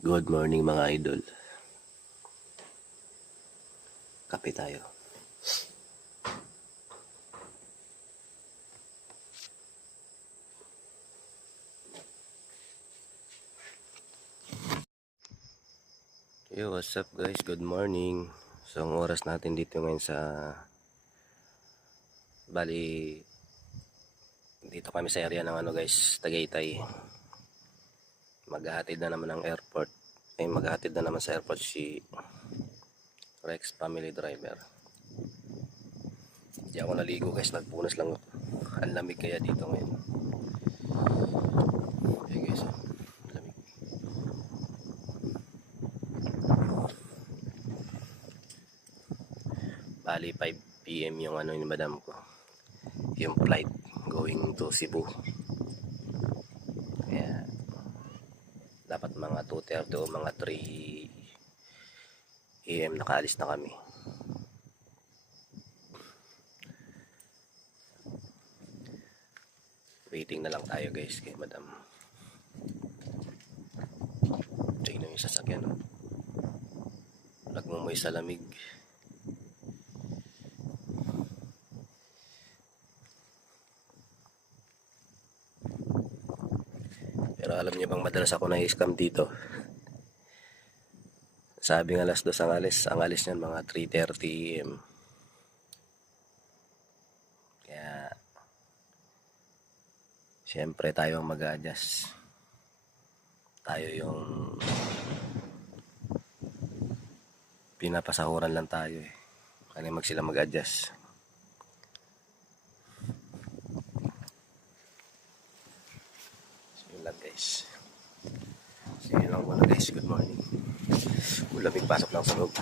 Good morning mga idol. Kape tayo. Yo, what's up guys? Good morning. So, ang oras natin dito ngayon sa dito kami sa area ng Tagaytay. Maghahatid na naman ng airport. Maghahatid na naman sa airport si Rex Family Driver. Hindi ako naligo guys, nagpunas lang ako. Ang lamig kaya dito ngayon. Okay guys, lamig. Bali 5 PM yung ni madam ko. Yung flight going to Cebu. Kaya dapat mga 2:30 o mga 3 AM nakaalis na kami. Waiting na lang tayo guys kay madam. Tingnan yung sasakyan. Nagmumoy sa lamig. Pero alam niyo bang madalas ako na-scam dito? Sabi ng alas 2 ang alis niyan mga 3:30 AM. Kaya siyempre tayo ang mag-a-adjust. Tayo yung pinapasahuran lang tayo eh. Kaya sila mag-adjust. So yun lang guys. So yun lang muna guys. Good morning. Ulamig pasok lang sa loob.